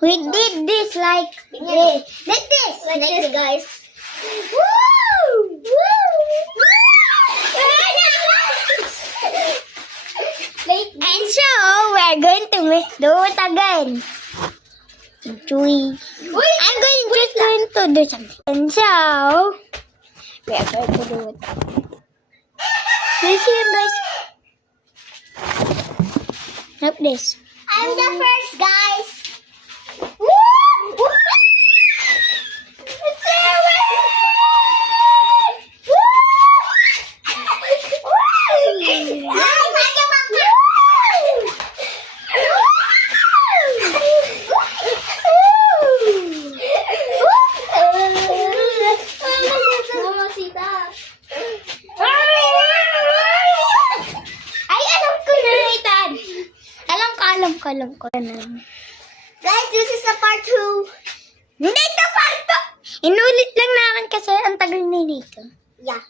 We did this like this. Like this. Like this, guys. Woo! Woo! And so, we're going to do it again. I'm going to do something. And so, we are going to do it. This here, guys. Like this. I'm the first, guys. Woo! Woo! Alam ko na. Guys, this is the part 2. Hindi ito part 2! Inulit lang namin kasi ang tagal na dito. Yeah.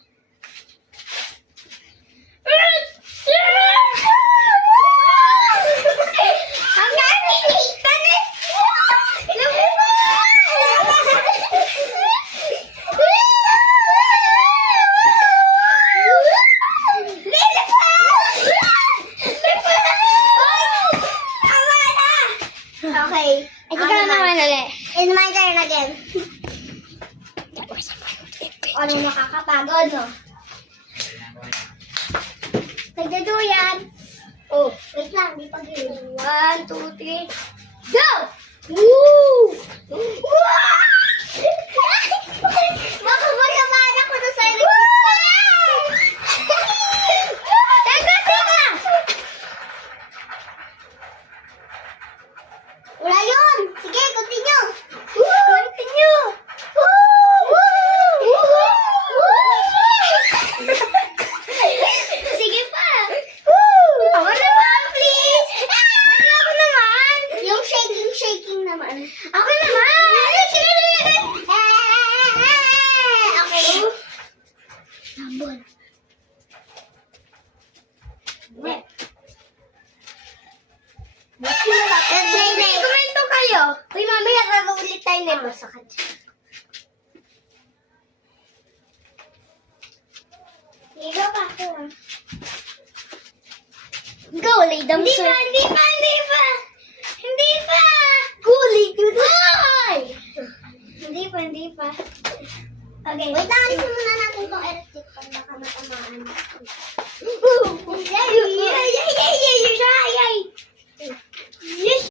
Ang dami dito na! Okay. Ikaw naman ulit. It's my turn again. Ano nakakapagod, no? Nagdado yan. Oh, wait lang. Di pa gawin. 1, 2, 3. Go! Woo! Baka magaman ako na sa wala yun! Sige, continue! Continue! Sige pa! Ako naman, please! Ako naman! Yung shaking naman. Ako naman! Okay. Sabon. Komento kayo. Uy, mamaya mag-ulit tayo nito. Sakit. Higa pa ako. Go, lay down. Hindi pa. Go, lay down. Hindi pa. Okay. Wait lang, alisin muna natin itong electric pag baka matamaan.